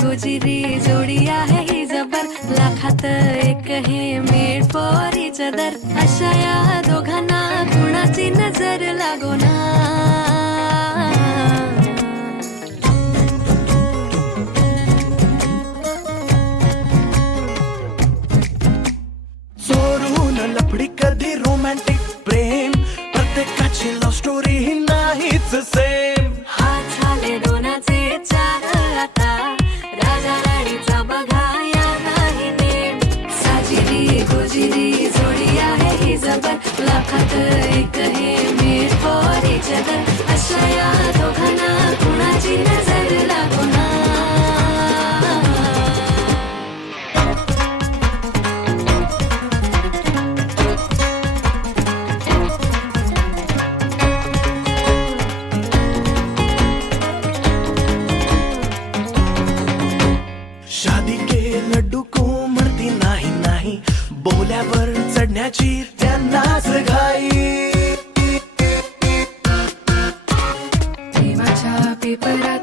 गुजरी जोडी आहे ही जबर, लाखात एक हे मेड फॉर इच अदर. अशा या दोघांना कुणाची नजर लागो ना. चोरून लपडी कधी रोमॅन्टिक प्रेम, प्रत्येकाची लव्ह स्टोरी ही नाहीच सेम. हात झाले दोनाचे चार आता, राजा राणीचा बघा या नाही नेम. साजिरी गुजरी जोडी आहे ही जबर, लाखात एक हे मेड फॉर इच अदर. अशा या दोघांना कुणाची नजर लागो ना. शादी के लड्डू को मरती नाही नाही, बोल्यावर चढण्याची त्यांनाच घाई. प्रेमाच्या पेपरा